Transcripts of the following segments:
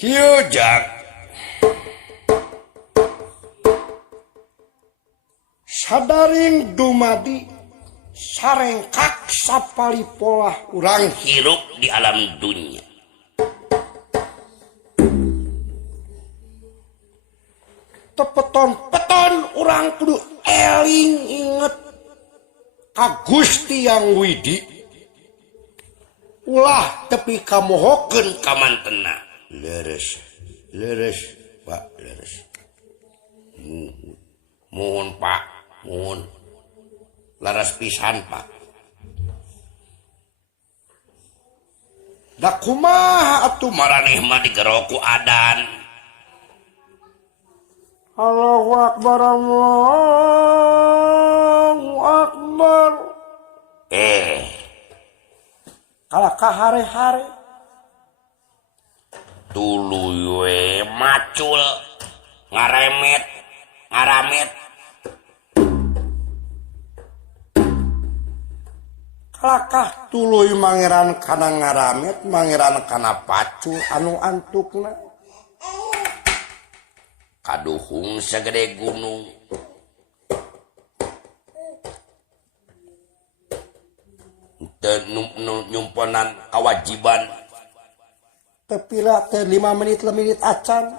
Hyujak sadaring dumadi sarengkak sapali pola urang hirup di alam dunia. Tepeton-peton urang kudu eling inget ka Gusti Yang Widi ulah tepi kamohokeun ka mantena. Leres Pak, leres. Mohon Pak, mohon. Laras pisan Pak. Da kumaha atuh maraneh mah digero ku adan. Allahu Akbar, Allahu Akbar. Kalakah hare-hare tuluy we macul ngaremet kalakah tuluy mangeran kana ngaramet mangeran kana pacul anu antukna kaduhung sagede gunung nyumponan kewajiban tepila teh 5 menit acan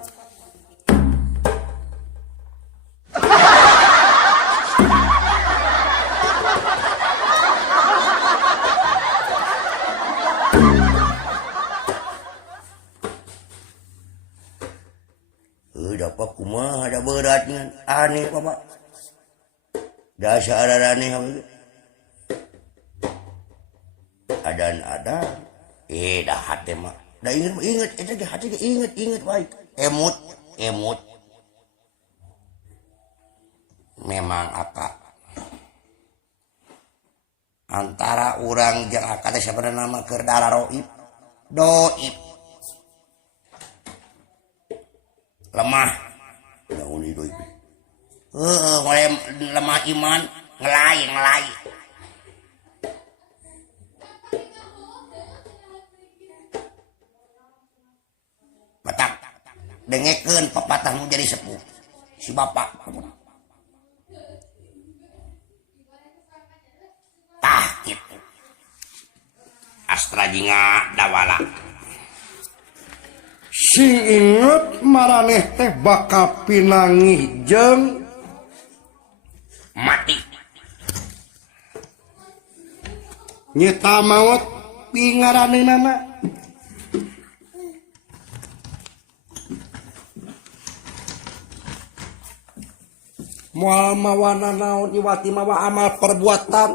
dapat kumaha ada beratnya aneh Bapak dasar aneh ada dah hati mah dah inget itu hati inget baik emut memang akak antara orang jeung akak teh sabenerna nama keur dalaroib doib lemah daun itu lemah iman ngelai batak dengekeun pepatahmu jadi sepuh si bapak tah gitu astra jinga dawala si inget maraneh teh bakal pinangih jeung mati nyeta maut pingaraneunana moal mawana naon iwati mawa amal perbuatan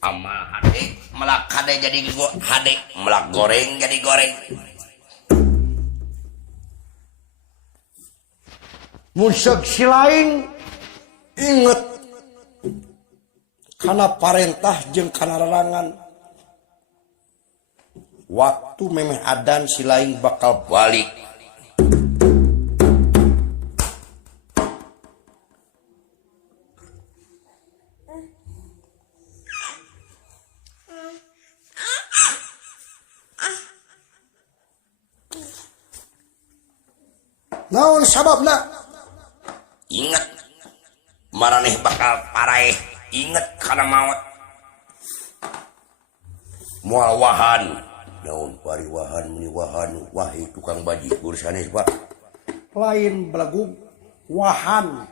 amal hade melak hade jadi hade melak goreng jadi goreng musik silaing inget kana parentah jeung kana larangan waktu memeh adan silaing bakal balik naon sababna inget maraneh bakal paraeh inget kana maut moal wahan naon pariwahan meni wahan wahai tukang bajigur sanes Pak lain belagu wahan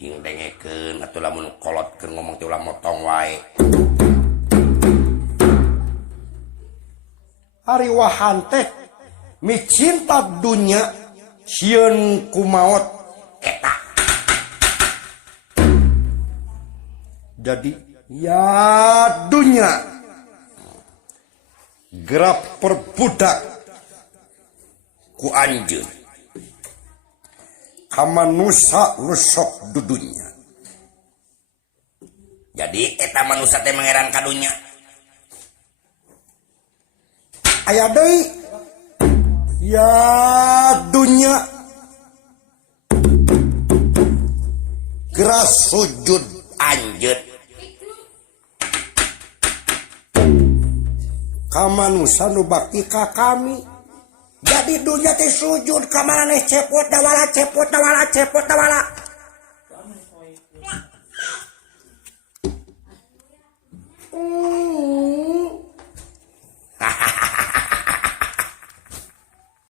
jeung dengekeun atuh lamun kolotkeun ngomong teh ulah motong wae ari wahan teh micinta dunya sieun kumaot eta jadi ya dunya gerap perbudak ku anjeun ka manusia lusok dudunya jadi eta manusia teh mangeran ka dunya aya deui ya dunya geras sujud anjeut kamanusanu baktika kami jadi dunya teh sujud ka maneh cepot dawala cepot dawala cepot dawala